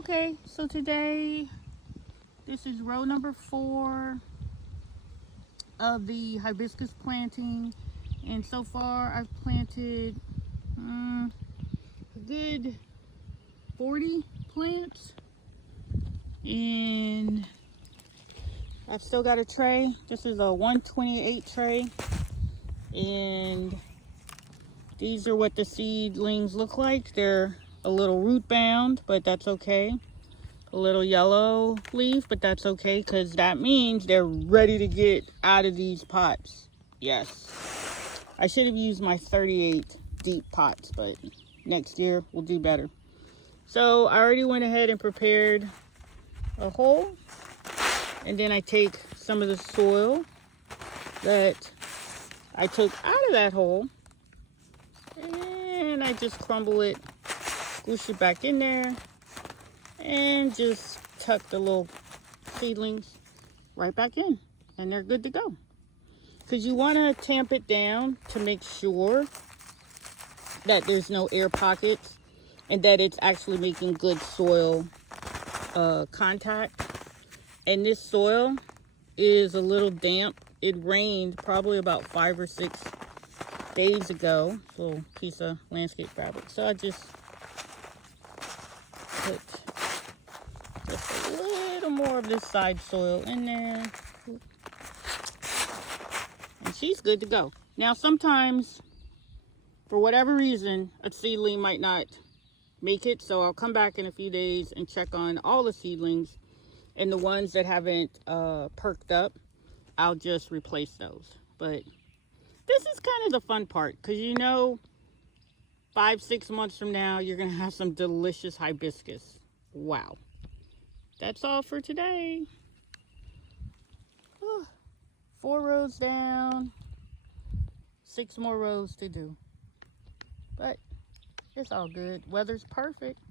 Okay, so today this is row number 4 of the hibiscus planting, and so far I've planted a good 40 plants, and I've still got a tray. This is a 128 tray, and these are what the seedlings look like. They're a little root bound, but that's okay. A little yellow leaf, but that's okay because that means they're ready to get out of these pots. Yes, I should have used my 38 deep pots, but next year we'll do better. So I already went ahead and prepared a hole, and then I take some of the soil that I took out of that hole and I just crumble it, squish it back in there, and just tuck the little seedlings right back in, and they're good to go. Because you want to tamp it down to make sure that there's no air pockets and that it's actually making good soil contact. And this soil is a little damp. It rained probably about 5 or 6 days ago. Little piece of landscape fabric. So I just put just a little more of this side soil in there, and she's good to go. Now sometimes, for whatever reason, a seedling might not make it, so I'll come back in a few days and check on all the seedlings, and the ones that haven't perked up, I'll just replace those. But this is kind of the fun part, because 5-6 months from now, you're gonna have some delicious hibiscus. Wow. That's all for today. 4 rows down, 6 more rows to do. But it's all good. Weather's perfect.